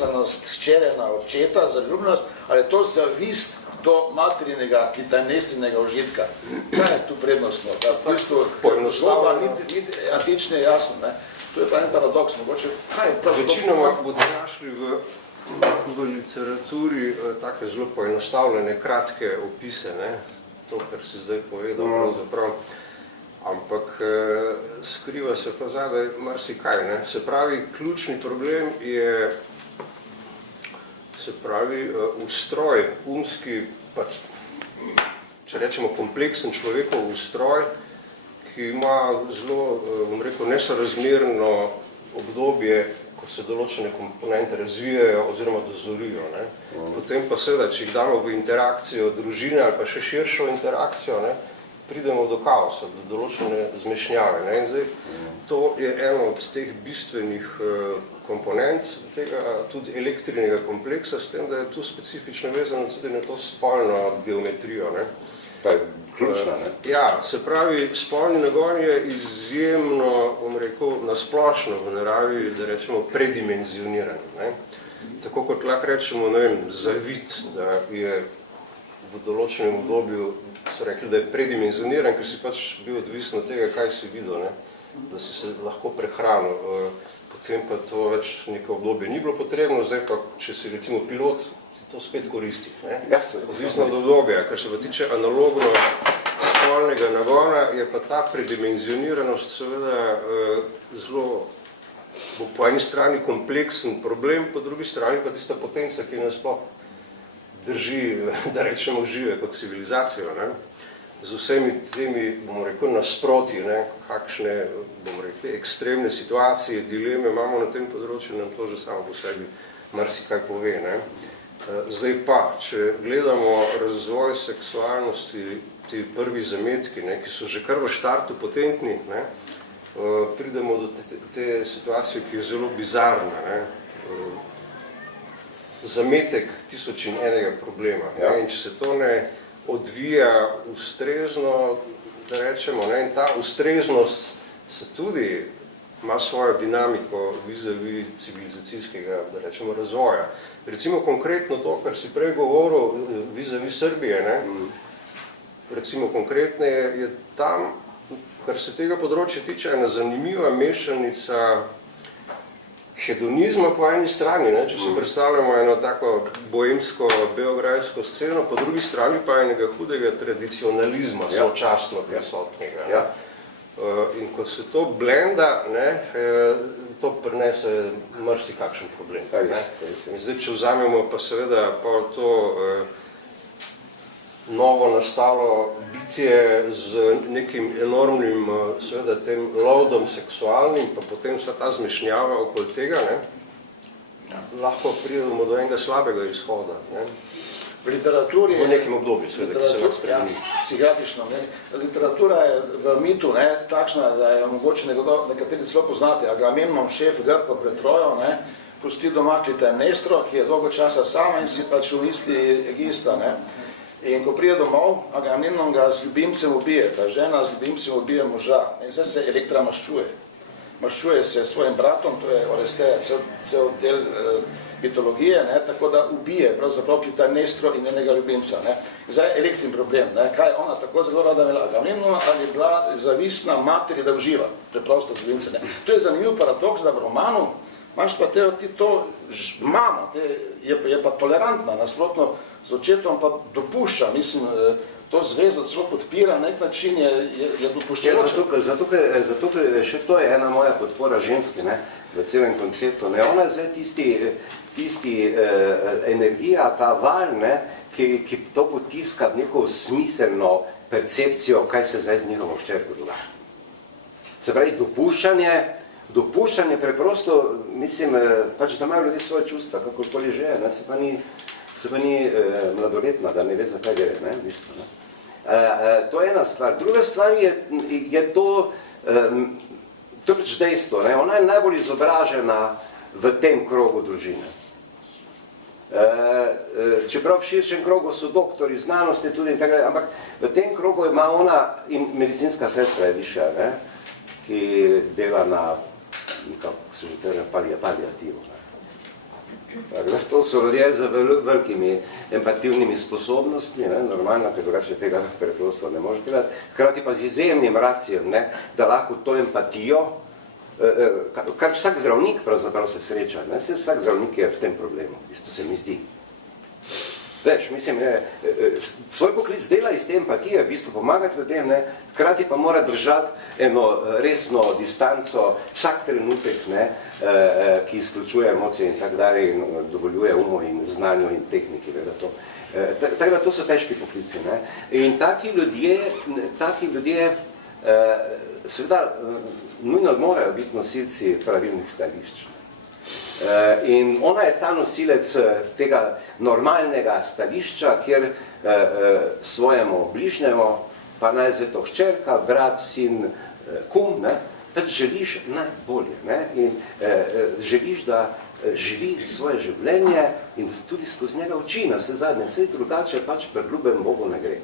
navezanost hčere na očeta, zaljubljenost, ali je to zavist do materinega, klitemnestrinega užitka. Kaj je tu prednostno? V bistvu, zgodba niti antične je jasno, ne? To je pa en paradoks, mogoče, kaj je pravzaprav? Večinoma bodo našli v literaturi take zelo poenostavljene, kratke opise, ne? To, kar si zdaj povedal, pravzaprav. Ampak skriva se pa zadaj marsikaj, ne? Se pravi, ključni problem je, se pravi, ustroj, umski, pač, če rečemo kompleksen človekov ustroj, ki ima zelo, bom rekel, nesorazmerno obdobje, ko se določene komponente razvijajo oziroma dozorijo, ne? Potem pa seveda, če jih damo v interakcijo družine ali pa še širšo interakcijo, ne, pridemo do kaosa, do določene zmešnjave, ne? In zdaj, to je eno od teh bistvenih komponent tega tudi elektrinega kompleksa, s tem, da je tu specifično vezano tudi na to spolno geometrijo, ne? Pa je ključna, ne? Ja, se pravi, spolni nagon je izjemno, bom rekel, nasplošno v naravi, da rečemo, predimenzioniran, ne? Tako kot lahko rečemo, ne vem, zavit, da je v določenem obdobju, so rekli, da je predimenzioniran, ker si pač bil odvisen od tega, kaj si videl, ne? Da si se lahko prehranil. Potem pa to več neko obdobje ni bilo potrebno, zdaj pa, če si recimo pilot, si to spet koristi, ne? Odvisno od obdobja, ker se pa tiče analogno spolnega nagona, je pa ta predimenzioniranost seveda zelo, bo po eni strani kompleksen problem, po drugi strani pa tista potenca, ki nas sploh drži, da rečemo, žive kot civilizacijo, ne? Z vsemi temi, bomo rekel, nasproti, ne, kakšne, bomo rekli, ekstremne situacije, dileme imamo na tem področju, nam to že samo po sebi marsikaj pove, ne. Zdaj pa, če gledamo razvoj seksualnosti, ti prvi zametki, ne, ki so že kar v štartu potentni, ne, pridemo do te situacije, ki je zelo bizarna, ne. Zametek 1001 problema, ne, in če se to ne odvija ustrezno, da rečemo, ne, in ta ustreznost se tudi ima svojo dinamiko vis-a-vis civilizacijskega, da rečemo, razvoja. Recimo konkretno to, kar si prej govoril vis-a-vis Srbije, ne, recimo konkretne je tam, kar se tega področja tiče, ena zanimiva mešanica hedonizma po eni strani, ne, če si predstavljamo eno tako boemsko, beograjsko sceno, po drugi strani pa enega hudega tradicionalizma, sočasno prisotnega. Ja. In ko se to blenda, ne, to prinese marsikakšen problem. Ne. In zdaj, če vzamemo pa seveda pa to novo nastalo bitje z nekim enormnim, seveda, tem lovdom seksualnim, pa potem vsa ta zmešnjava okoli tega, ne, lahko pridemo do enega slabega izhoda, ne. V literaturi v nekem obdobju, seveda, ki se lahko spremeni. Psihiatrično, ne. Literatura je v mitu, ne, takšna, da je mogoče nekateri celo poznati. Agamemnon, šef Grkov pred Trojo, ne, pusti doma Klitemnestro, ki je dolgo časa sama in si pač v misli Egista, ne. In ko pride domov, Agamemnon ga z ljubimcem ubije, ta žena z ljubimcem ubije moža. In zdaj se Elektra maščuje. Maščuje se s svojim bratom, to je Oresteja, cel del mitologije, ne, tako da ubije pravzaprav Klitemnestro in njenega ljubimca. Ne. Zdaj je Elektrin problem, ne, kaj ona tako zelo rada imela Agamemnona, ali je bila zavisna materi, da uživa, preprosto ljubimce. Ne. To je zanimiv paradoks, da v romanu imaš pa ti to mamo, je pa tolerantna, nasprotno z očetom pa dopušča, mislim, to zvezdo celo podpira, na nek način je dopuščeloče. Zato, ker še to je ena moja podpora ženski, ne, v celem konceptu, ne, ona je zdaj tisti energija, ta val, ne, ki to potiska v neko smiselno percepcijo, kaj se zdaj z njihovo hčerko dogaja. Se pravi, dopuščanje preprosto, mislim, pač da imajo ljudje svoje čustva, kakorkoli že, ne, se pa ni mladoletna, da ne ve, zakaj gre, ne, v bistvu, ne. To je ena stvar. Druga stvar je to pač dejstvo, ne, ona je najbolj izobražena v tem krogu družine. Čeprav v širšem krogu so doktori znanosti tudi in tako, ampak v tem krogu ima ona in medicinska sestra je višja, ne, ki dela na, kako se že tega, paliativo, ne. Tako da to so ljudje z velikimi empativnimi sposobnostmi, ne, normalno, ker drugače tega preprosto ne može delati, hkrati pa z izjemnim racijem, ne, da lahko to empatijo, kar vsak zdravnik pravzaprav se sreča, ne, vsak zdravnik je v tem problemu, isto se mi zdi. Veš, mislim, svoj poklic dela iz te empatije, v bistvu pomagati ljudem, ne, hkrati pa mora držati eno resno distanco vsak trenutek, ne, ki izključuje emocije in tak dalje in dovoljuje umu in znanju in tehniki. Tako da to so težki poklici. Ne. In taki ljudje seveda nujno morajo biti nosilci pravilnih stališč. In ona je ta nosilec tega normalnega stališča, kjer svojemu bližnjemu, pa naj je to hčerka, brat, sin, kum, ne, pač želiš najbolje, ne, in želiš, da živi svoje življenje in tudi skozi njega uči na vse zadnje, vse drugače pač pri ljubem Bogu ne gre.